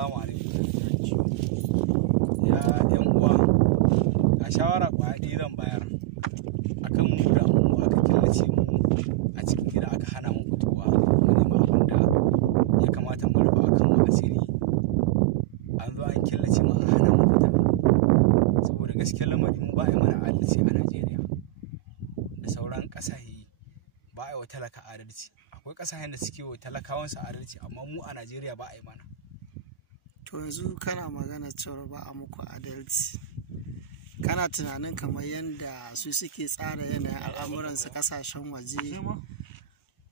Assalamu alaikum. Ya yan uwa, a shawara kwaya ɗaya zan bayar akan mu da mu aka killace mu a cikin gida aka hana mu fitowa mu nema abin da ya kamata mu rufa akan mu asiri. An zo an killace mu an hana mu fita saboda gaskiyar lamari mu ba a yi mana adalci a Najeriya da sauran ƙasashe ba a yi wa talaka adalci. Akwai ƙasashen da suke wa talakawansu adalci amma mu a Najeriya ba a yi mana. To yanzu kana magana cewa ba a muku adalci, kana tunanin kamar yadda su suke tsara yanayin al'amuransu kasashen waje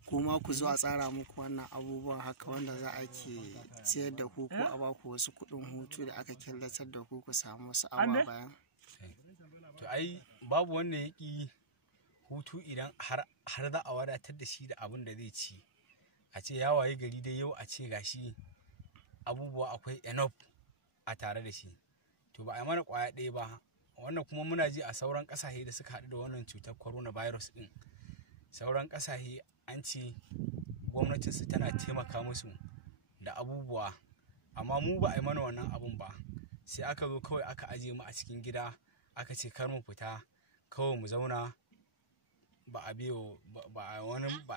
kuma ku zo a tsara muku wannan abubuwan haka wanda za a ke ciyar da ku ko a baku wasu kuɗin hutu da aka killatar da ku samu wasu awa bayan? To ai babu wanda ya ƙi hutu idan har za a wadatar da shi da abin da zai ci. A ce ya waye gari dai yau a ce gashi abubuwa akwai enough a tare da shi. To ba a yi mana kwaya ɗaya ba. Wannan kuma muna ji a sauran ƙasashe da suka haɗu da wannan cutar coronavirus ɗin. Sauran ƙasashe an ce gwamnatinsu tana taimaka musu da abubuwa amma mu ba a yi mana wannan abun ba. Sai aka zo kawai aka aje mu a cikin gida aka ce kar mu fita kawai mu zauna ba a yi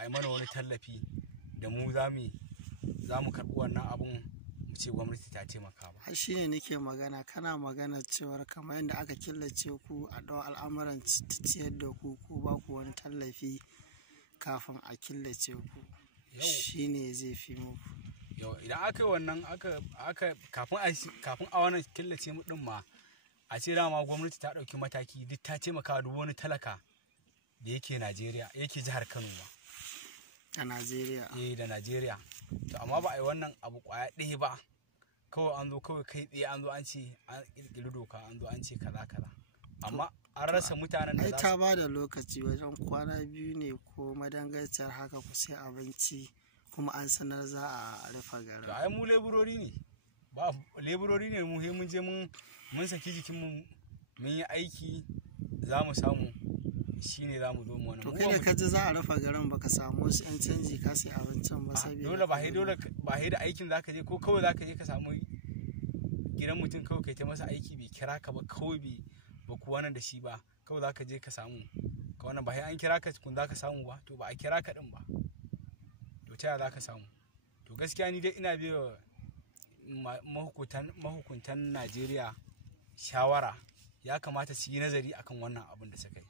mana wani tallafi da mu za mu karɓi wannan abun mu ce gwamnati ta taimaka ba. Shi ne nake magana, kana magana cewar kamar yadda aka killace ku a ɗau al'amuran ciyar da ku ko ba ku wani tallafi kafin a killace ku, shi ne zai fi muku. Yau idan aka yi wannan kafin a wannan killace mu ɗin ma a ce dama gwamnati ta ɗauki mataki duk ta taimaka duk wani talaka da yake Najeriya yake jihar Kano ba. A Najeriya. Da Najeriya. To amma ba a yi wannan abu kwaya ɗaya ba. Kawai an zo kawai kai tsaye an zo an ce an ƙirƙiri doka an zo an ce kaza kaza. Amma an rasa mutanen da za su. Ta ba da lokaci wajen kwana 2 ne ko madangaciyar haka ku sai abinci kuma an sanar za a rufe garin. To ai mu leburori ne. Ba leburori ne mu mun je mun saki jikinmu mun yi aiki za mu samu. Shi ne za mu zo mu wani. To kai da ka ji za a rufe garin baka samu wasu 'yan canji ka sai abincin ba saboda dole ba da aikin za ka je ko kawai za ka je ka samu gidan mutum kawai kai ta masa aiki bai kira ka ba kawai ba ku wani da shi ba kawai za ka je ka samu ka wannan ba an kira ka kun za ka samu ba to ba a kira ka din ba to ta za ka samu. To gaskiya ni dai ina biyo mahukuntan Najeriya shawara ya kamata su yi nazari akan wannan abin da suka yi.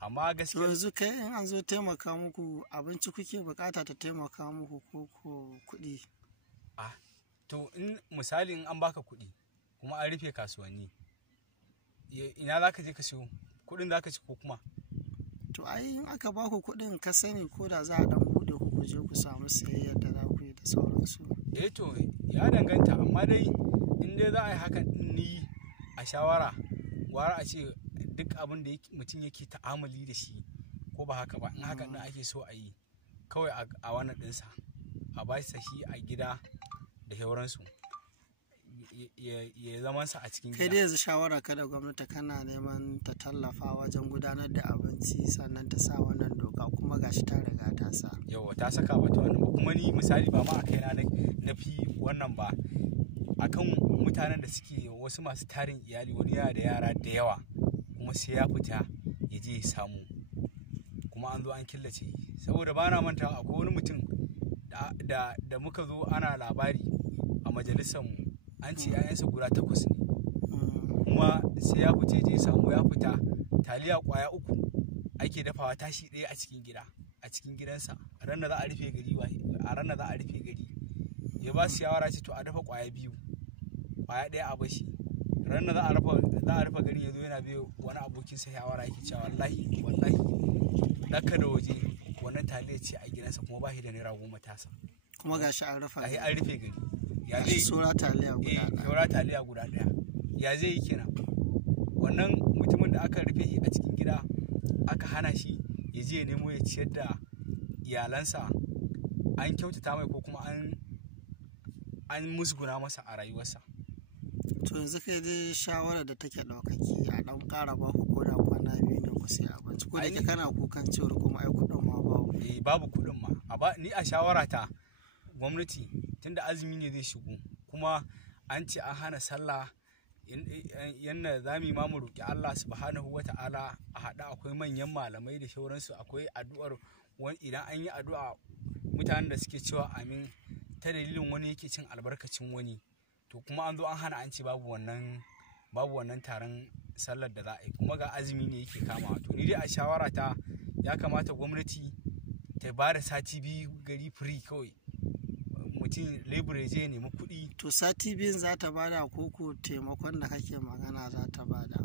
Amma gaskiya yanzu kai in an zo taimaka muku abinci kuke bukata ta taimaka muku ko kuɗi? To in misali in an baka kuɗi kuma an rufe kasuwanni ina za ka je ka siyo kuɗin za ka ci ko kuma? To ai in aka baku kuɗin ka sani ko da za a dan buɗe ku je ku samu sayayyar da za ku yi da sauransu. To ya danganta amma dai in dai za a yi hakan ni a shawara gwara a ce duk abin da mutum yake ta'amali da shi ko ba haka ba in haka ɗin ake so a yi kawai a wannan ɗinsa a ba shi a gida da sauransu ya zama sa a cikin gida. Kai dai yanzu shawara kada gwamnati kana neman ta tallafa wajen gudanar da abinci sannan ta sa wannan doka kuma gashi ta riga ta sa. Yawa ta saka bata wannan ba kuma ni misali ba ma a kaina na fi wannan ba akan mutanen da suke wasu masu tarin iyali wani yana da yara da yawa kuma sai ya fita ya je ya samu kuma an zo an killace saboda ba na manta akwai wani mutum da muka zo ana labari a majalisar mu an ce 'ya'yansa guda 8 ne kuma sai ya fita je samu ya fita taliya kwaya 3 ake dafawa tashi ɗaya a cikin gida a cikin gidansa a ran da za a rufe gari ya ba su shawara ce to a dafa kwaya 2 kwaya ɗaya a bashi ran da za a rufe garin ya zo yana biyo wani abokinsa shawara yake cewa wallahi ɗaka da waje wannan taliya ce a gidansa kuma ba shi da naira 10 tasa kuma gashi an rufe gari ya zai sura taliya guda ɗaya ya zai yi kenan. Wannan mutumin da aka rufe a cikin gida aka hana shi ya je ya nemo ya ciyar da iyalansa an kyautata mai ko kuma an musguna masa a rayuwarsa. To yanzu kai dai shawarar da take ɗaukaki a ɗan ƙara ba ku koda kwana 2 ne ku sai abinci ko da ke kana kukan cewar kuma ai kuɗin ma babu. Babu kuɗin ma ni a shawara ta gwamnati tunda azumi ne zai shigo kuma an ce an hana sallah yanda za mu yi mu roƙi Allah subhanahu wa ta'ala a haɗa. Akwai manyan malamai da shauransu, akwai addu'ar idan an yi addu'a mutanen da suke cewa amin ta dalilin wani yake cin albarkacin wani. To kuma an zo an hana, an ce babu wannan taron sallar da za a yi, kuma ga azumi ne yake kamawa. To ni dai a shawara ta ya kamata gwamnati ta ba da sati 2 gari free kawai, mutum lebura je nemi kuɗi. To sati 2 za ta bada koko taimakon da kake magana za ta bada?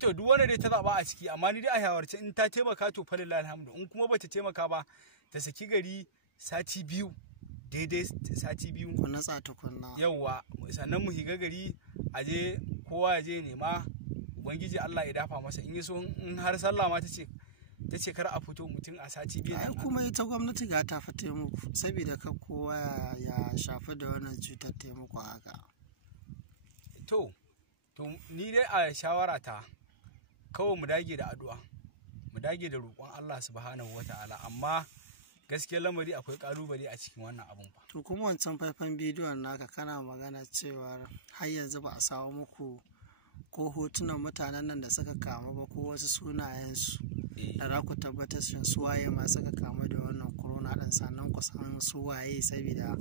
To duk wanda dai ta zaba a ciki, amma ni dai a shawarce in ta taimaka to fa lillahi alhamdu, in kuma bata taimaka ba ta saki gari sati 2 daidai, sati 2 ku natsa tukunna. Yawwa, sannan mu higa gari aje kowa ya je nema, ubangiji Allah ya dafa masa. In yi so in har sallah ma ta ce kar a fito mutum a sati 2 ai kuma ita gwamnati ga ta fate muku saboda ka kowa ya shafi da wannan cutar taimako haka. To ni dai a shawara ta kawai mu dage da addu'a, mu dage da roƙon Allah subhanahu wata'ala, amma gaskiyar lamari akwai ƙalubale a cikin wannan abun fa. To kuma wancan faifan bidiyon naka kana magana cewa har yanzu ba a samu muku ko hotunan mutanen nan da suka kamu ba, ko wasu sunayensu da za ku tabbatar su waye ma suka kamu da wannan corona ɗin, sannan ku san su waye saboda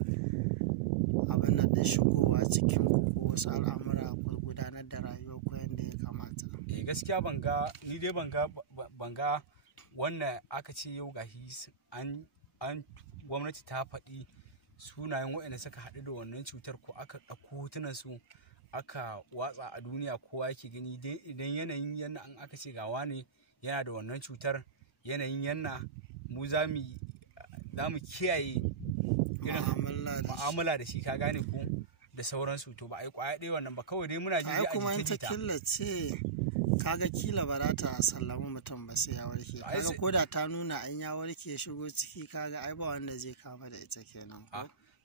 abin nan da shigowa cikin ku ko wasu al'amura ku gudanar da rayuwar ku yadda ya kamata. Gaskiya ni dai ban ga wannan aka ce yau gashi an gwamnati ta faɗi sunayen waɗanda suka haɗu da wannan cutar, ko aka ɗauko hotunan su aka watsa a duniya kowa yake gani. Idan yanayin yanna an aka ce ga wane yana da wannan cutar, yanayin yanna mu za mu kiyaye irin mu'amala da shi, ka gane ko da sauransu. To ba a yi kwaya ɗaya wannan ba, kawai dai muna jiji a kuma in ta jita. killace kaga kila ba za ta sallama mutum ba sai ya warke. Kaga ko da ta nuna an ya warke ya shigo ciki, kaga ai ba wanda zai kama da ita kenan.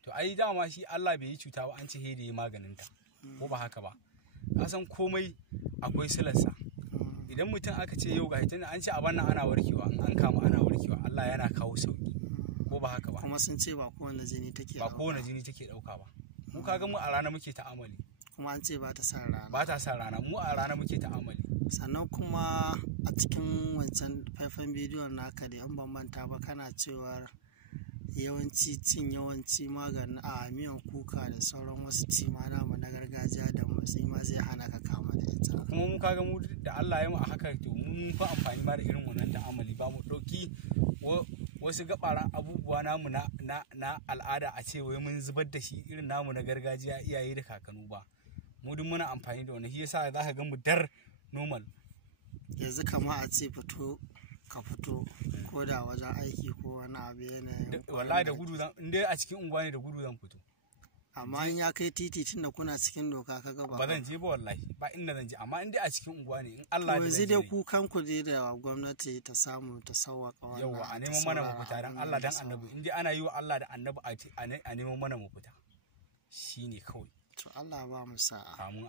To ai dama shi Allah bai yi cuta ba, an ce he da yi maganin ta, ko ba haka ba? Ka san komai akwai silarsa. Idan mutum aka ce yau ga hitin an ce a bannan ana warkewa, in an kama ana warkewa, Allah yana kawo sauki, ko ba haka ba? Kuma sun ce ba kowane jini take ba kowane jini take dauka ba. Mu kaga mu a rana muke ta'amali, kuma an ce ba ta sa rana. Ba ta sa rana, mu a rana muke ta'amali. Sannan kuma a cikin wancan faifan bidiyon naka da yan bambanta ba, kana cewa yawanci maganin a miyan kuka da sauran wasu cima namu na gargajiya da motsi ma zai hana ka kama da ita. Kuma mu kaga mu da Allah ya mu a haka, to mun fa amfani ba da irin wannan ta'amali, ba mu ɗauki wasu gabaran abubuwa namu na al'ada a ce wai mun zubar da shi irin namu na gargajiya iyaye da kakanu ba. Mu duk muna amfani da wannan, shi yasa za ka ga mu dar normal. Yanzu kama a ce ka fito ko da wajen aiki ko wani abu yanayin. Wallahi da gudu zan, in dai a cikin unguwa ne da gudu zan fito. Amma in ya kai titi tunda kuna cikin doka kaga ba zan je ba wallahi, ba inda zan je, amma in dai a cikin unguwa ne in Allah da zai je. Yanzu dai ku kanku dai da gwamnati ta samu ta sauwaka wannan. Yawwa, a neman mana mafita dan Allah dan Annabi, in dai ana yi wa Allah da Annabi a neman mana mafita, shine kawai. To Allah ba mu sa'a. Amin.